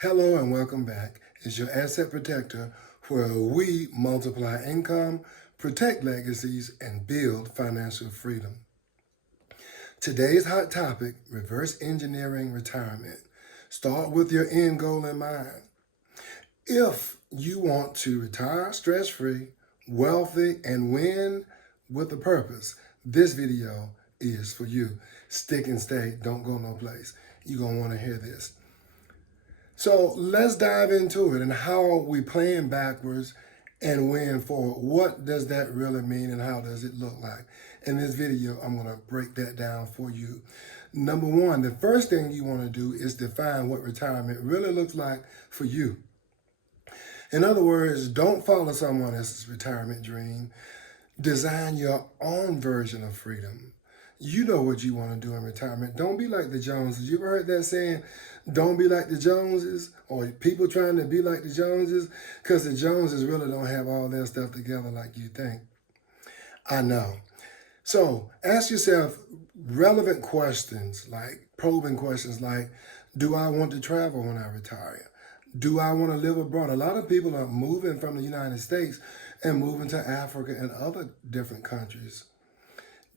Hello and welcome back. It's your asset protector where we multiply income, protect legacies, and build financial freedom. Today's hot topic, reverse engineering retirement. Start with your end goal in mind. If you want to retire stress-free, wealthy, and win with a purpose, this video is for you. Stick and stay, don't go no place. You're going to want to hear this. So let's dive into it and how are we playing backwards and win forward. What does that really mean and how does it look like? In this video, I'm going to break that down for you. Number one, the first thing you want to do is define what retirement really looks like for you. In other words, don't follow someone else's retirement dream. Design your own version of freedom. You know what you want to do in retirement. Don't be like the Joneses. You ever heard that saying, don't be like the Joneses? Or people trying to be like the Joneses? Because the Joneses really don't have all their stuff together like you think. I know. So ask yourself relevant questions, like probing questions like, do I want to travel when I retire? Do I want to live abroad? A lot of people are moving from the United States and moving to Africa and other different countries.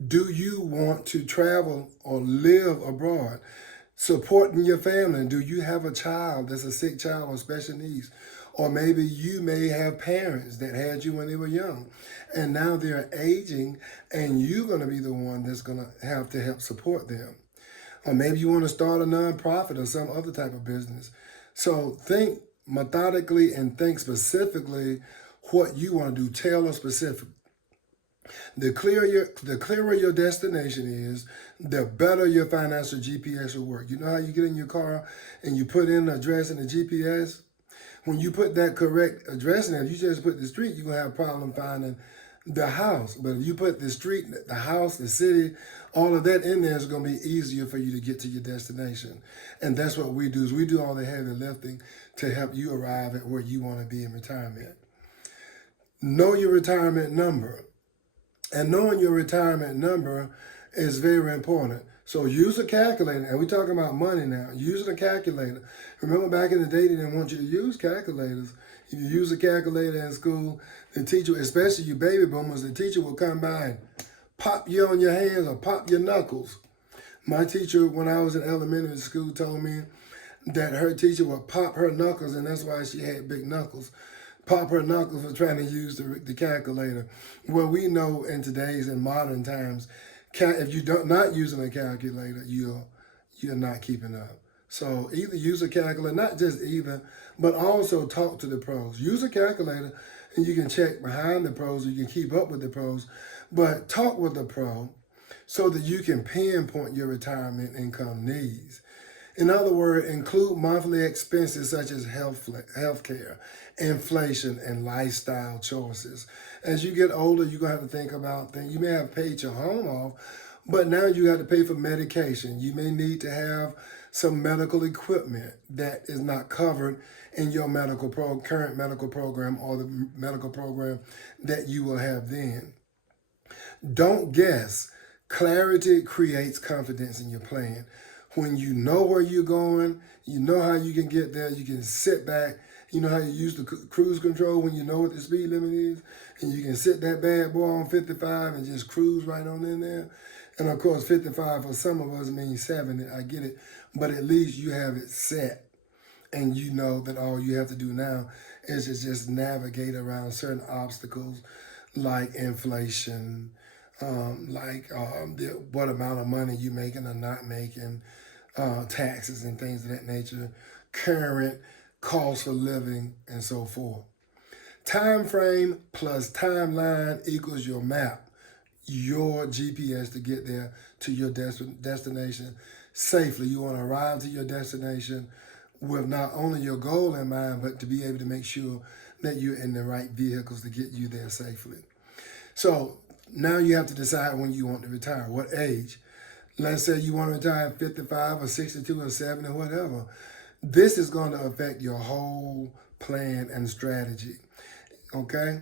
Do you want to travel or live abroad? Supporting your family. Do you have a child that's a sick child or special needs? Or maybe you may have parents that had you when they were young and now they're aging and you're going to be the one that's going to have to help support them. Or maybe you want to start a nonprofit or some other type of business. So think methodically and think specifically what you want to do. Tailor specific. The clearer your destination is, the better your financial GPS will work. You know how you get in your car and you put in the address in the GPS? When you put that correct address in there, if you just put the street, you're going to have a problem finding the house. But if you put the street, the house, the city, all of that in there, is going to be easier for you to get to your destination. And that's what we do, is we do all the heavy lifting to help you arrive at where you want to be in retirement. Know your retirement number. And knowing your retirement number is very important. So use a calculator, and we're talking about money now. Using a calculator. Remember back in the day, they didn't want you to use calculators. If you use a calculator in school, the teacher, especially you baby boomers, the teacher will come by and pop you on your hands or pop your knuckles. My teacher, when I was in elementary school, told me that her teacher would pop her knuckles, and that's why she had big knuckles. Pop her knuckles for trying to use the calculator. Well, we know in today's and modern times, if you're not using a calculator, you're not keeping up. So either use a calculator, not just either, but also talk to the pros. Use a calculator and you can check behind the pros, or you can keep up with the pros, but talk with the pro so that you can pinpoint your retirement income needs. In other words, include monthly expenses such as health care, inflation, and lifestyle choices. As you get older, you're going to have to think about things. You may have paid your home off, but now you have to pay for medication. You may need to have some medical equipment that is not covered in your current medical program or the medical program that you will have then. Don't guess. Clarity creates confidence in your plan. When you know where you're going, you know how you can get there, you can sit back, you know how you use the cruise control when you know what the speed limit is, and you can sit that bad boy on 55 and just cruise right on in there. And of course, 55 for some of us means 70, I get it, but at least you have it set. And you know that all you have to do now is to just navigate around certain obstacles like inflation, what amount of money you're making or not making, taxes and things of that nature, current cost of living, and so forth. Time frame plus timeline equals your map, your GPS to get there to your destination safely. You want to arrive to your destination with not only your goal in mind, but to be able to make sure that you're in the right vehicles to get you there safely. So now you have to decide when you want to retire, what age. Let's say you want to retire at 55 or 62 or 70 or whatever. This is going to affect your whole plan and strategy, okay?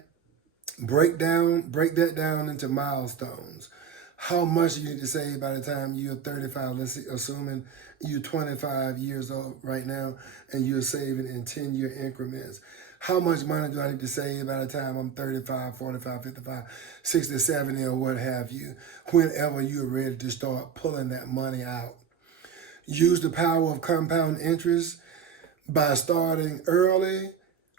Break that down into milestones. how much you need to save by the time you're 35. Let's see, assuming you're 25 years old right now and you're saving in 10-year increments. How much money do I need to save by the time I'm 35, 45, 55, 60, 70, or what have you, whenever you're ready to start pulling that money out? Use the power of compound interest by starting early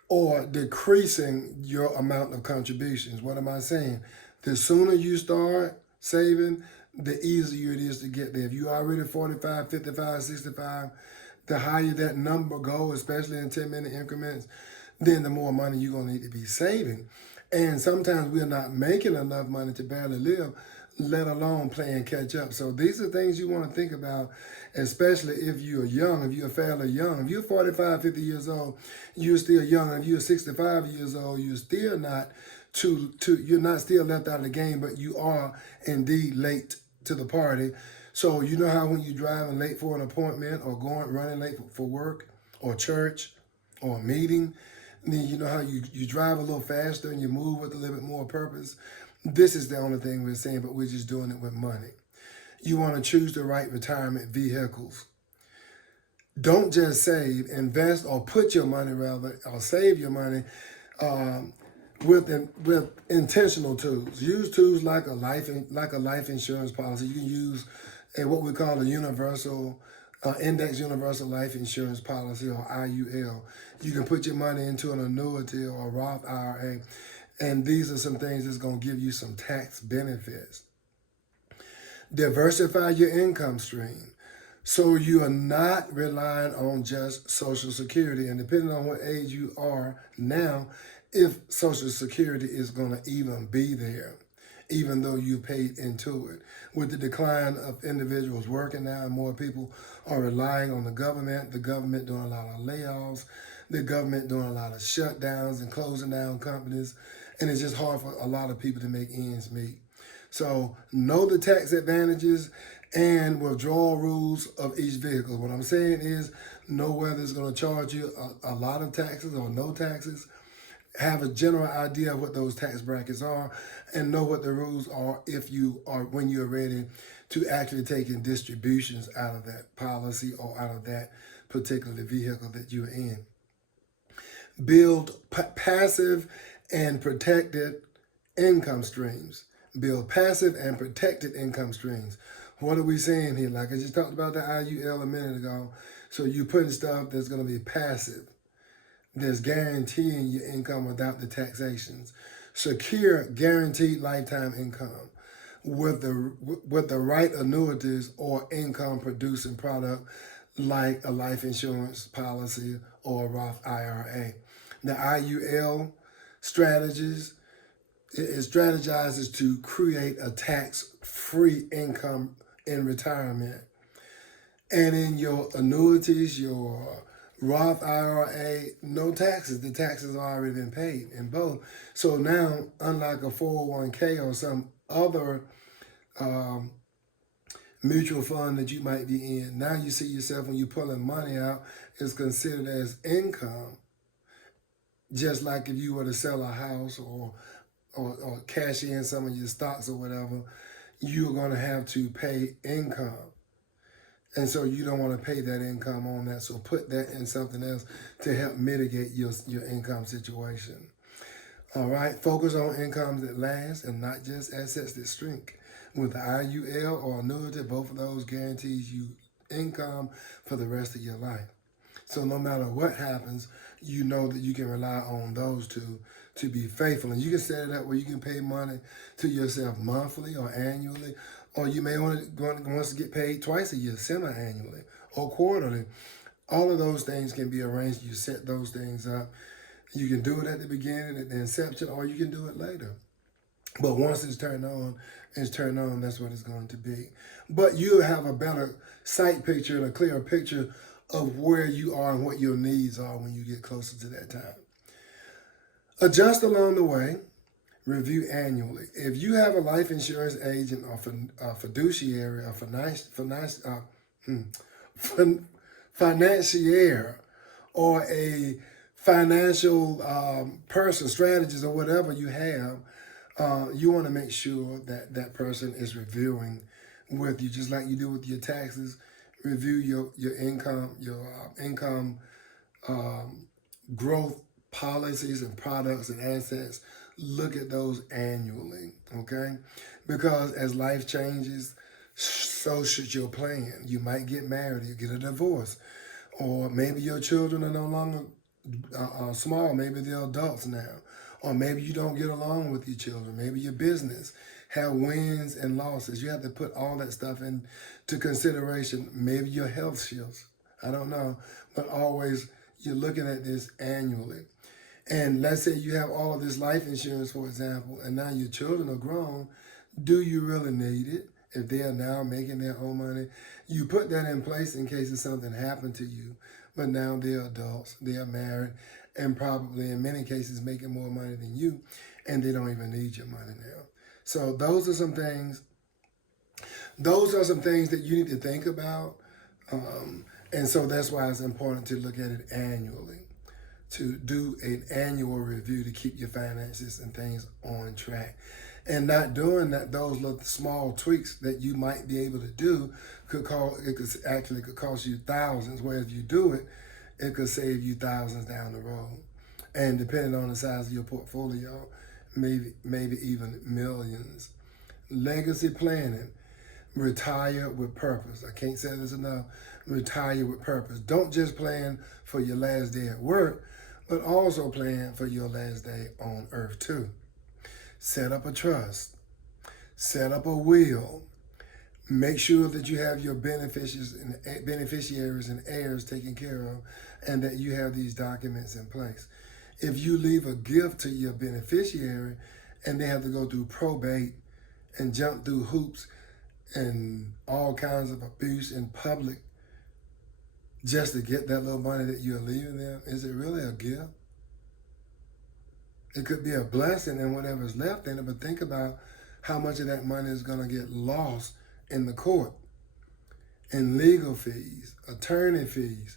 or decreasing your amount of contributions. What am I saying? The sooner you start saving, the easier it is to get there. If you're already 45, 55, 65, the higher that number goes, especially in 10-minute increments, then the more money you're going to need to be saving. And sometimes we're not making enough money to barely live, let alone playing catch up. So these are things you want to think about, especially if you're young, if you're fairly young. If you're 45, 50 years old, you're still young. If you're 65 years old, you're still not you're not still left out of the game, but you are indeed late to the party. So you know how when you're driving late for an appointment or running late for work or church or a meeting, then you know how you drive a little faster and you move with a little bit more purpose. This is the only thing we're saying, but we're just doing it with money. You want to choose the right retirement vehicles. Don't just save, invest, or put your money rather, or save your money with intentional tools. Use tools like a life insurance policy. You can use what we call a universal index universal life insurance policy, or IUL. You can put your money into an annuity or a Roth IRA, and these are some things that's going to give you some tax benefits. Diversify your income stream so you are not relying on just Social Security. And depending on what age you are now, if Social Security is going to even be there, even though you paid into it. With the decline of individuals working now, more people are relying on the government doing a lot of layoffs, the government doing a lot of shutdowns and closing down companies, and it's just hard for a lot of people to make ends meet. So know the tax advantages and withdrawal rules of each vehicle. What I'm saying is know whether it's going to charge you a lot of taxes or no taxes. Have a general idea of what those tax brackets are and know what the rules are when you're ready to actually take in distributions out of that policy or out of that particular vehicle that you're in. Build passive and protected income streams. Build passive and protected income streams. What are we saying here? Like I just talked about the IUL a minute ago. So you're putting stuff that's going to be passive, that's guaranteeing your income without the taxations. Secure guaranteed lifetime income with the right annuities or income producing product like a life insurance policy or a Roth IRA. The IUL strategies, it strategizes to create a tax-free income in retirement. And in your annuities, your Roth IRA, no taxes. The taxes have already been paid in both. So now, unlike a 401k or some other mutual fund that you might be in, now you see yourself when you're pulling money out, it's considered as income. Just like if you were to sell a house or cash in some of your stocks or whatever, you're going to have to pay income. And so you don't want to pay that income on that. So put that in something else to help mitigate your income situation. All right. Focus on incomes that last and not just assets that shrink. With the IUL or annuity, both of those guarantees you income for the rest of your life. So no matter what happens, you know that you can rely on those two to be faithful. And you can set it up where you can pay money to yourself monthly or annually, or you may want to get paid twice a year, semi-annually or quarterly. All of those things can be arranged. You set those things up. You can do it at the beginning, at the inception, or you can do it later. But once it's turned on, that's what it's going to be. But you'll have a better sight picture and a clearer picture of where you are and what your needs are when you get closer to that time. Adjust along the way. Review annually. If you have a life insurance agent or fiduciary or financier or a financial person, strategist or whatever you have, You want to make sure that that person is reviewing with you, just like you do with your taxes. Review your income, income growth policies and products and assets. Look at those annually, okay? Because as life changes, so should your plan. You might get married, you get a divorce, or maybe your children are no longer small. Maybe they're adults now, or maybe you don't get along with your children. Maybe your business have wins and losses. You have to put all that stuff into consideration. Maybe your health shifts. I don't know, but always you're looking at this annually. And let's say you have all of this life insurance, for example, and now your children are grown. Do you really need it? If they are now making their own money, you put that in place in case something happened to you. But now they're adults, they are married, and probably in many cases making more money than you, and they don't even need your money now. So those are some things. Those are some things that you need to think about. And so that's why it's important to look at it annually, to do an annual review to keep your finances and things on track. And not doing that, those little small tweaks that you might be able to do could cost you thousands. Where if you do it, it could save you thousands down the road. And depending on the size of your portfolio, maybe even millions. Legacy planning. Retire with purpose. I can't say this enough. Retire with purpose. Don't just plan for your last day at work, but also plan for your last day on earth too. Set up a trust. Set up a will. Make sure that you have your beneficiaries and heirs taken care of, and that you have these documents in place. If you leave a gift to your beneficiary and they have to go through probate and jump through hoops and all kinds of abuse in public just to get that little money that you're leaving them, is it really a gift? It could be a blessing and whatever's left in it, but think about how much of that money is going to get lost in the court, in legal fees, attorney fees,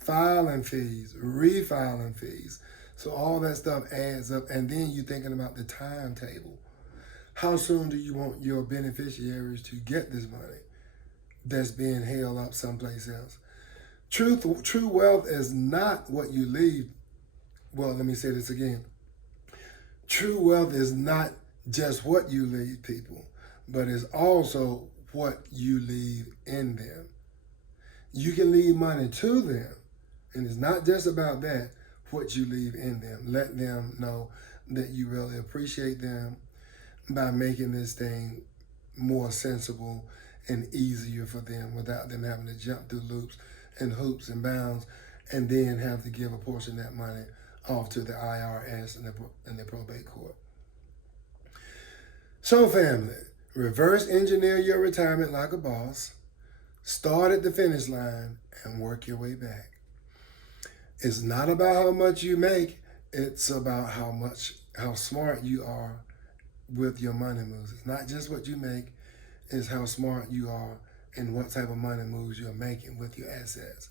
filing fees, refiling fees. So all that stuff adds up, and then you're thinking about the timetable. How soon do you want your beneficiaries to get this money that's being held up someplace else? True wealth is not what you leave. Well, let me say this again. True wealth is not just what you leave people, but it's also what you leave in them. You can leave money to them, and it's not just about that, what you leave in them. Let them know that you really appreciate them by making this thing more sensible and easier for them without them having to jump through loops and hoops and bounds and then have to give a portion of that money off to the IRS and the probate court. So family, reverse engineer your retirement like a boss, start at the finish line and work your way back. It's not about how much you make, it's about how smart you are with your money moves. It's not just what you make, it's how smart you are and what type of money moves you're making with your assets.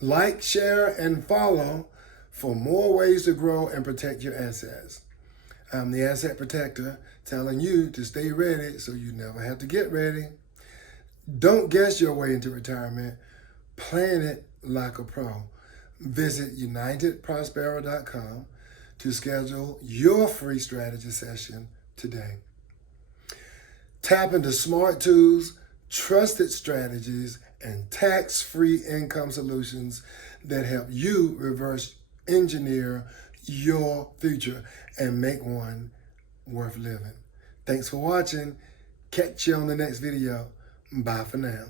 Like, share, and follow for more ways to grow and protect your assets. I'm the Asset Protector, telling you to stay ready so you never have to get ready. Don't guess your way into retirement. Plan it like a pro. Visit UnitedProspero.com to schedule your free strategy session today. Tap into smart tools, trusted strategies, and tax-free income solutions that help you reverse engineer your future and make one worth living. Thanks for watching. Catch you on the next video. Bye for now.